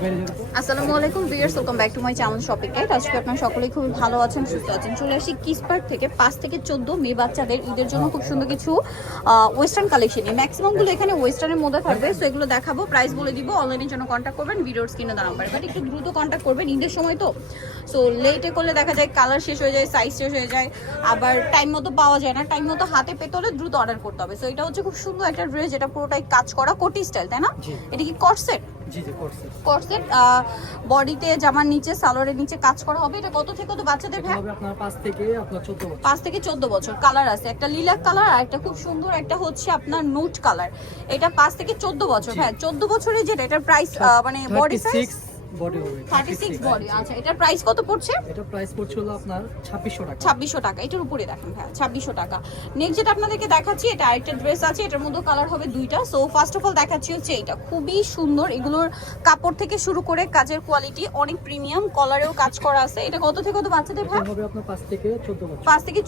আসসালামু আলাইকুম viewers welcome back to my channel shopping guide আজকে আপনারা সকলেই খুবই ভালো আছেন সুস্থ আছেন। চলে আসি কিস পার্ক থেকে পাঁচ থেকে চোদ্দ মেয়ে বাচ্চাদের ঈদের জন্য খুব সুন্দর কিছু ওয়েস্টার্ন কালেকশন ম্যাক্সিমামগুলো এখানে ওয়েস্টার্নের মধ্যে থাকবে সো এগুলো দেখাবো প্রাইস বলে দিব অনলাইনের জন্য কন্ট্যাক্ট করবেন ভিডিওর স্ক্রিনে দেওয়া নাম্বার। বাট একটু দ্রুত কন্ট্যাক্ট করবেন ঈদের সময় তো। সো লেটে করলে দেখা যায় কালার শেষ হয়ে যায় সাইজ শেষ হয়ে যায় আবার টাইম মতো পাওয়া যায় না। টাইম মতো হাতে পেতে হলে দ্রুত অর্ডার করতে হবে। সো এটা হচ্ছে খুব সুন্দর একটা ড্রেস যেটা পুরোটাই কাজ করা কোটি স্টাইল তাই না? এটা কি করছে করসেট বডিতে জামার নিচে সালোয়ারের নিচে কাজ করা হবে এটা কত থেকে কত বাচ্চাদের হবে আপনার পাঁচ থেকে আপনার চোদ্দ বছর। 5 থেকে চোদ্দ বছর কালার আছে একটা লিলাক কালার আর একটা খুব সুন্দর একটা হচ্ছে আপনার নোট কালার। এটা পাঁচ থেকে চোদ্দ বছর হ্যাঁ চোদ্দ বছরের যেটা এটার প্রাইস মানে বডি সাইজ বডি হবে থার্টি সিক্স বডি আচ্ছা এটার প্রাইস কত পড়ছে? এটা প্রাইস পড়ছে হলো আপনার ছাব্বিশশো টাকা। এটার উপরে দেখেন হ্যাঁ ছাব্বিশশো টাকা। নেক্সট যেটা আপনাদেরকে দেখাচ্ছি এটা আরেকটা ড্রেস আছে এটার মধ্যে কালার হবে দুইটা। সো ফার্স্ট অফ অল দেখাচ্ছি হচ্ছে এটা খুবই সুন্দর। এগুলোর কাপড় থেকে শুরু করে কাজের কোয়ালিটি অনেক প্রিমিয়াম কলারেও কাজ করা আছে। এটা কত থেকে কত বাচ্চাদের ভাই? হবে আপনার থেকে চোদ্দ বছর। থেকে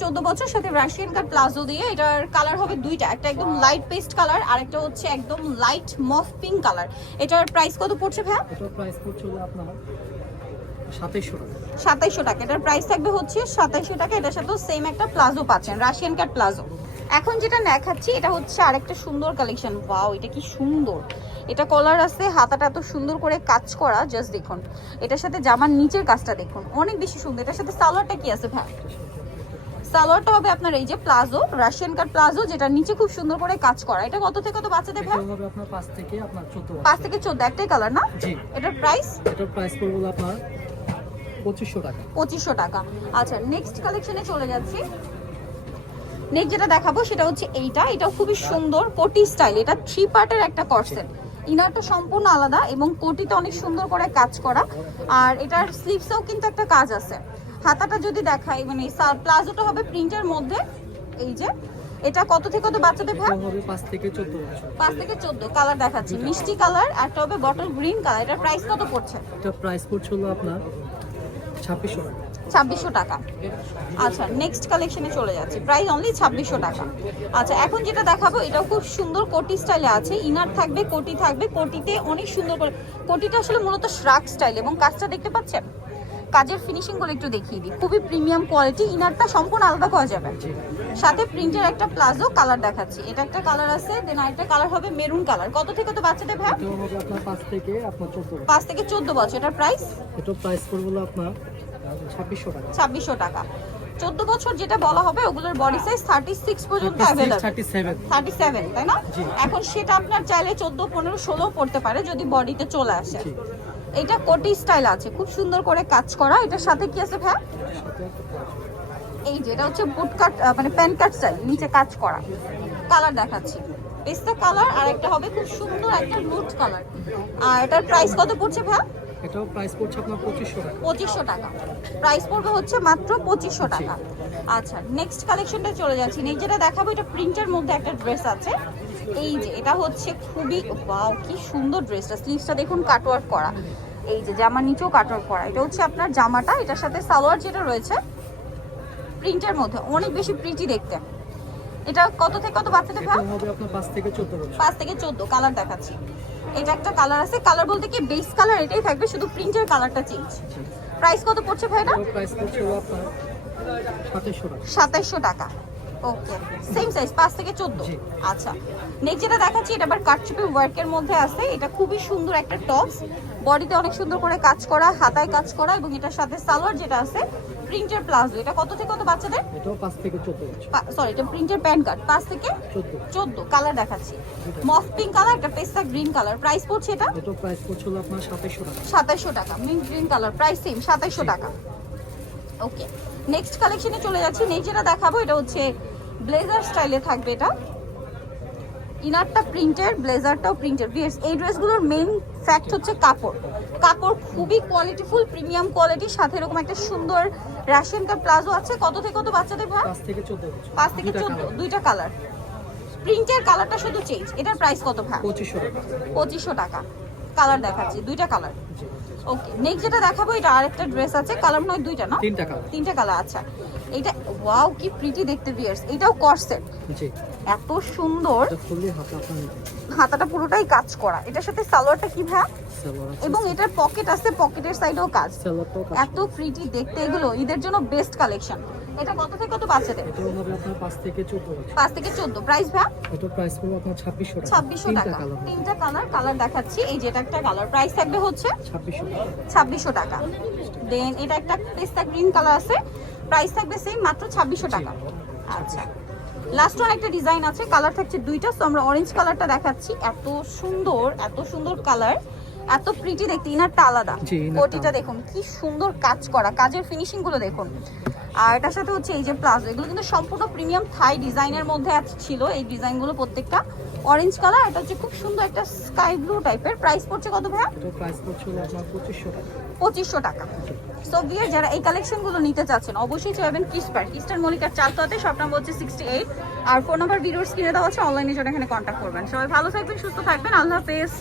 সাথে রাশিয়ান কাট প্লাজো দিয়ে এটার কালার হবে দুইটা। একটা একদম লাইট পেস্ট কালার আর একটা হচ্ছে একদম লাইট মফ পিঙ্ক কালার এটার প্রাইস কত পড়ছে ভাই প্রাইস পড়ছে সাতাইশশো টাকা। এটার প্রাইস থাকবে হচ্ছে সাতাইশশো টাকা। এটার সাথে সেম একটা প্লাজো পাচ্ছেন রাশিয়ান প্লাজো এখন যেটা এটা হচ্ছে সুন্দর কালেকশন এটা কি সুন্দর। এটা কলার হাতাটা এত সুন্দর করে কাজ করা জাস্ট দেখুন। এটার সাথে জামার নিচের কাজটা দেখুন। অনেক বেশি সুন্দর। এটার সাথে সালোয়ারটা কি আছে ভাই? সালোয়ারটা হবে আপনার এই যে প্লাজো রাশিয়ান কাট প্লাজো যেটা নিচে খুব সুন্দর করে কাজ করা। এটা কত থেকে কত বাচ্চাদের ভাই? হবে আপনার পাঁচ থেকে আপনার চোদ্দ পাঁচ বছর থেকে চোদ্দ একটাই কালার না? জি। এটার প্রাইস এটার প্রাইস পড়বে আপনার পঁচিশশো টাকা। পঁচিশশো টাকা। আচ্ছা নেক্সট কালেকশনে চলে যাচ্ছি। নেক্সট যেটা দেখাবো সেটা হচ্ছে এইটা। এটা খুবই সুন্দর কোটি স্টাইল এটা থ্রি পার্টের একটা করসেট ইনারটা সম্পূর্ণ আলাদা এবং কোটিতে অনেক সুন্দর করে কাজ করা। আর এটার স্লিভসেও কিন্তু একটা কাজ আছে। হাতাটা যদি দেখাই মানে প্লাজোটা হবে প্রিন্টের মধ্যে এই যে এটা কত থেকে কত বাচ্চাদের ভাই? হবে পাঁচ থেকে চোদ্দ বছর। পাঁচ থেকে চোদ্দ কালার দেখাচ্ছি মিষ্টি কালার আর একটা হবে বটল গ্রিন কালার এটার প্রাইস কত পড়ছে? এটা প্রাইস পড়ছে হলো আপনার ছাব্বিশশো টাকা। ছাব্বিশশো টাকা। আচ্ছা নেক্সট কালেকশনে চলে যাচ্ছে প্রাইস অনলি ছাব্বিশশো টাকা। আচ্ছা এখন যেটা দেখাবো এটাও খুব সুন্দর কোটি স্টাইলে আছে ইনার থাকবে কোটি থাকবে কোটিতে অনেক সুন্দর করে কোটিটা আসলে মূলত শ্রাক স্টাইল এবং কাজটা দেখতে পাচ্ছেন? কাজের ফিনিশিংগুলো একটু দেখিয়ে দিই। খুবই প্রিমিয়াম কোয়ালিটি ইনারটা সম্পূর্ণ আলাদা করা যাবে। সাথে প্রিন্টের একটা প্লাজো কালার দেখাচ্ছি। এটা একটা কালার আছে দেন আরেকটা কালার হবে মেরুন কালার কত থেকে কত বাচ্চাদের ভাই? এটা হবে আপনার পাঁচ থেকে আপনার পাঁচ থেকে চোদ্দ বছর। এটার প্রাইস এটা প্রাইস হলো আপনার ছাব্বিশশো টাকা। ছাব্বিশশো টাকা। চোদ্দ বছর যেটা বলা হবে ওগুলোর বডি সাইজ থার্টি সিক্স পর্যন্ত থার্টি সেভেন তাই না? এখন সেটা আপনার চাইলে চোদ্দ পনেরো ষোলো পড়তে পারে যদি বডিতে চলে আসে। এটা কোটি স্টাইল আছে খুব সুন্দর করে কাজ করা। এটার সাথে কি আছে ভাই এই যে এটা হচ্ছে বুট কাট মানে প্যান কাট স্টাইল নিচে কাজ করা। কালার দেখাচ্ছি। পেস্তা কালার আর একটা হবে খুব সুন্দর একটা রুট কালার আর এটার প্রাইস কত পড়ছে ভাই এটাও প্রাইস পড়ছে আপনার পঁচিশশো টাকা। পঁচিশশো টাকা। প্রাইস পড়বে হচ্ছে মাত্র পঁচিশশো টাকা। আচ্ছা নেক্সট কালেকশনটা চলে যাচ্ছি। নেক্সট যেটা দেখাবো এটা প্রিন্টের মধ্যে একটা ড্রেস আছে। এই যে এটা হচ্ছে খুবই ওয়াও কি সুন্দর ড্রেসটা। স্লিভসটা দেখুন কাটওয়ার্ক করা। এই যে জামার নিচেও কাটওয়ার্ক করা। এটা হচ্ছে আপনার জামাটা এটার সাথে সালোয়ার যেটা রয়েছে প্রিন্টের মধ্যে। অনেক বেশি প্রিটি দেখতে। এটা কত থেকে কত বাচ্চাদের ভাই? হবে আপনার পাঁচ থেকে চোদ্দ বছর। পাঁচ থেকে চোদ্দ কালার দেখাচ্ছি। এটা একটা কালার আছে। কালার বলতে কি বেস কালার এটাই থাকবে শুধু প্রিন্টের কালারটা চেঞ্জ প্রাইস কত পড়ছে ভাইটা এটাও প্রাইস পড়ছে আপনার সাতাইশশো টাকা। সাতাইশশো টাকা। ওকে সেম সাইজ পাঁচ থেকে চোদ্দ। আচ্ছা। নেক্সট যেটা দেখাচ্ছি এটা আবার কাটচুপি ওয়ার্কের মধ্যে আছে। এটা খুবই সুন্দর একটা টপস বডিতে অনেক সুন্দর করে কাজ করা হাতায় কাজ করা এবং এটার সাথে সালোয়ার যেটা আছে প্রিন্টের প্লাজো। এটা কত থেকে কত বাচ্চাদের? এটাও পাঁচ থেকে চোদ্দ বছর। সরি এটা প্রিন্টের প্যান কার্ড পাঁচ থেকে চোদ্দ। চোদ্দ। কালার দেখাচ্ছি। মফ পিঙ্ক কালার একটা পেস্তা গ্রিন কালার প্রাইস পড়ছে এটা? এটাও প্রাইস পড়ছে হলো আপনার সাতাইশশো টাকা। সাতাইশশো টাকা। Mint green colour price same সাতাইশশো টাকা। ওকে নেক্সট কালেকশনে চলে যাচ্ছি। নেক্সট যেটা দেখাবো এটা হচ্ছে ব্লেজার স্টাইলে থাকবে এটা। ইনারটা প্রিন্টের ব্লেজারটাও প্রিন্টের বিয়ার্স এই ড্রেসগুলোর মেইন ফ্যাক্ট হচ্ছে কাপড়। কাপড় খুবই কোয়ালিটিফুল প্রিমিয়াম কোয়ালিটির সাথে এরকম একটা সুন্দর রাশিয়ান কাট প্লাজো আছে। কত থেকে কত বাচ্চাদের ভাই? পাঁচ থেকে চোদ্দ পাঁচ থেকে চোদ্দ। দুইটা কালার প্রিন্টের কালারটা শুধু চেঞ্জ এটার প্রাইস কত ভাই? পঁচিশশো টাকা। পঁচিশশো টাকা। কালার দেখাচ্ছি দুইটা কালার ওকে নেক্সট যেটা দেখাবো এটা আরেকটা ড্রেস আছে। কালার নয় দুইটা না? তিনটা কালার তিনটা কালার আচ্ছা। এটা ওয়াও কি প্রিটি দেখতে ভিয়ার্স এটাও করসেট এত সুন্দর। হাতাটা পুরোটাই কাজ করা। এটার সাথে সালোয়ারটা কি ভাই এবং এটার পকেট আছে পকেটের সাইডেও কাজ। এত প্রিটি দেখতে এগুলো। ঈদের জন্য বেস্ট কালেকশন এটা কত থেকে কত বাচ্চাদের? হবে আপনার থেকে প্রাইস ভাই এটার প্রাইস পড়বে আপনার ছাব্বিশশো টাকা। কালার তিনটা কালার কালার দেখাচ্ছি। এই একটা কালার প্রাইস থাকবে হচ্ছে টাকা। দেন এটা একটা পেস্তা গ্রিন কালার আছে। প্রাইস থাকবে সেম মাত্র ছাব্বিশশো টাকা। আচ্ছা। লাস্ট ওয়ান একটা ডিজাইন আছে কালার থাকছে দুইটা সো আমরা অরেঞ্জ কালারটা দেখাচ্ছি। এত সুন্দর এত সুন্দর কালার এত প্রিটি দেখতে ইনারটা আলাদা। কোটিটা দেখুন কি সুন্দর কাজ করা কাজের ফিনিশিংগুলো দেখুন। আর এটার সাথে হচ্ছে এই যে প্লাজো এগুলো কিন্তু সম্পূর্ণ প্রিমিয়াম থাই ডিজাইনের মধ্যে ছিল এই ডিজাইনগুলো প্রত্যেকটা অরেঞ্জ কালার এটা হচ্ছে খুব সুন্দর একটা স্কাই ব্লু টাইপের প্রাইস পড়ছে কত আপনার পঁচিশশো টাকা। সো বিয়ার যারা এই কালেকশনগুলো নিতে চাচ্ছেন অবশ্যই চাইবেন কিসপার ইস্টার মলিকার চালতাতে সব নাম্বার হচ্ছে সিক্সটি এইট আর ফোন নাম্বার ভিডিওর স্ক্রিনে দেওয়া আছে অনলাইনে জন্য এখানে কন্ট্যাক্ট করবেন। সবাই ভালো থাকবেন সুস্থ থাকবেন আল্লাহ হাফেজ।